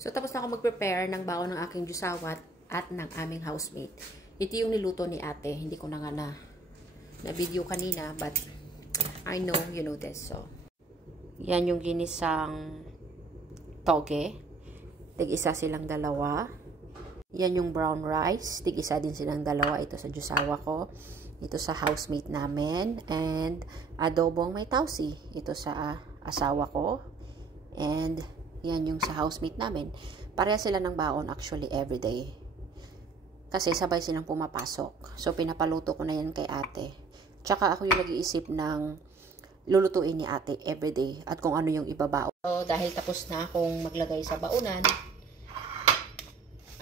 So, tapos na ako mag-prepare ng baon ng aking jusawat at ng aming housemate. Ito yung niluto ni ate. Hindi ko na nga na video kanina, but I know you know this. So, yan yung ginisang toge. Tig-isa silang dalawa. Yan yung brown rice. Tig-isa din silang dalawa. Ito sa jusawa ko. Ito sa housemate namin. And adobong may tausi. Ito sa asawa ko. And yan yung sa housemate namin. Pareha sila ng baon actually everyday. Kasi sabay silang pumapasok. So, pinapaluto ko na yan kay ate. Tsaka ako yung nag-iisip ng lulutuin ni ate everyday. At kung ano yung ibabaon. So, dahil tapos na akong maglagay sa baonan,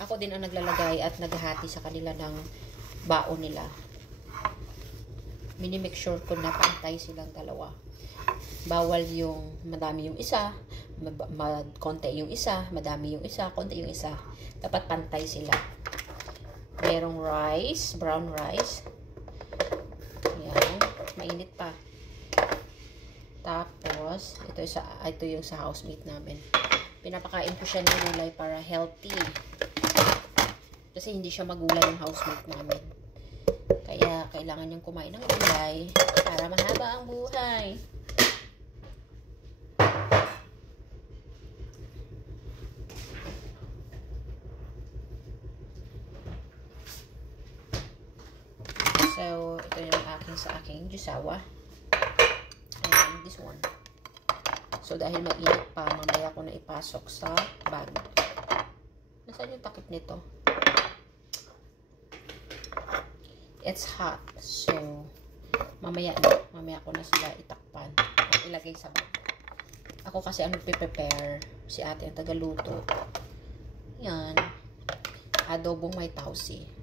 ako din ang naglalagay at naghahati sa kanila ng baon nila. Minimake sure ko na pantay silang dalawa. Bawal yung madami yung isa, konti yung isa, madami yung isa, konti yung isa. Dapat pantay sila. Merong rice, brown rice. Yan, mainit pa. Tapos, ito yung sa housemate namin. Pinapakain ko siya ng gulay para healthy. Kasi hindi siya magulay yung housemate namin. Kaya, kailangan niyang kumain ng gulay para mahaba ang buhay. So, ito yung sa aking jusawa. And this one. So, dahil mainit pa, mamaya ko na ipasok sa bag. Nasaan yung takip nito? It's hot. So, mamaya ko na sila itakpan. At ilagay sa bag. Ako kasi ang nagpe-prepare. Si ate ang tagaluto. Yan. Adobong may tausi.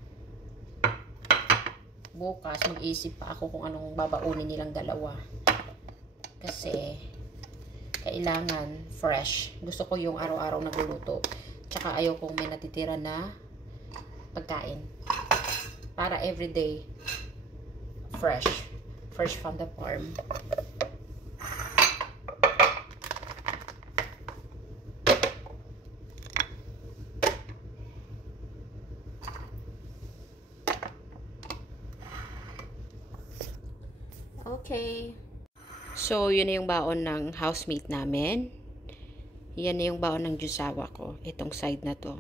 Bukas, mag-isip pa ako kung anong babaunin nilang dalawa. Kasi, kailangan fresh. Gusto ko yung araw-araw nagluluto. Tsaka ayaw kong may natitira na pagkain. Para everyday, fresh. Fresh from the farm. Okay. So, yun na yung baon ng housemate namin. Yan na yung baon ng jusawa ko. Itong side na to.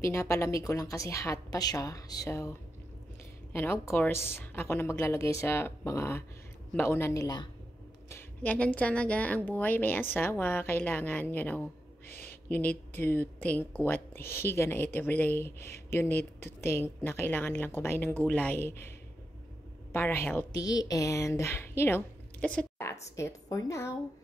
Pinapalamig ko lang kasi hot pa siya. So, and of course, ako na maglalagay sa mga baonan nila. Ganyan talaga ang buhay may asawa. Kailangan, you know, you need to think what he gonna eat every day. You need to think na kailangan nilang kumain ng gulay para healthy, and you know, that's it for now.